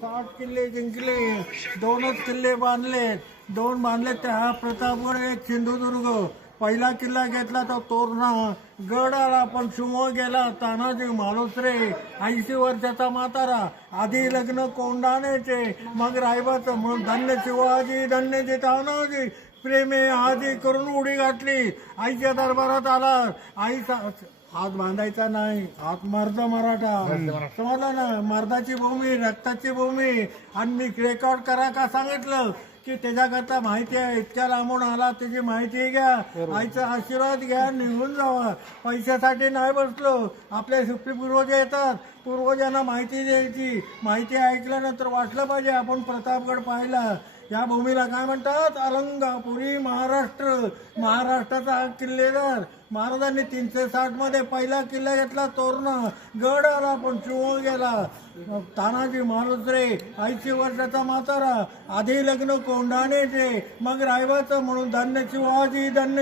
60 किल्ले जिंकले, 2च किल्ले बांधले, 2 बांधले त्या प्रतापगड, एक सिंधुदुर्ग. पहिला किल्ला घेतला तो तोरणा गड आला, पण शिव गेला तानाजी मालुसरे, 80 वर्षाचा म्हातारा. आधी लग्न कोंडाण्याचे, मग रायबाचं, म्हणून धन्य शिवाजी धन्य जे तानाजी, प्रेमे आधी करून उडी घातली. आईच्या दरबारात आला. आई हात बांधायचा नाही, हात मर्द मराठा, समजलं ना, मर्दाची भूमी, रक्ताची भूमी. आणि मी रेकॉर्ड करा का सांगितलं की त्याच्याकरता माहिती आहे. इतक्या लांबून आला, त्याची माहिती घ्या, आईचा आशीर्वाद घ्या, निघून जावा. पैशासाठी नाही बसलो. आपल्या पूर्वज येतात, पूर्वजांना माहिती द्यायची. माहिती ऐकल्यानंतर वाटलं पाहिजे आपण प्रतापगड पाहिला. या भूमीला काय म्हणतात? अलंकापुरी महाराष्ट्र. महाराष्ट्राचा किल्लेदार. महाराजांनी 360 मध्ये पहिला किल्ला घेतला तोरणा गड आला, पण शिव गेला. तानाजी मालुसरे, 80 वर्षाचा म्हातारा. आधी लग्न कोंढाण्याचे, मग रायबाचं, म्हणून धन्य शिवाजी धन्य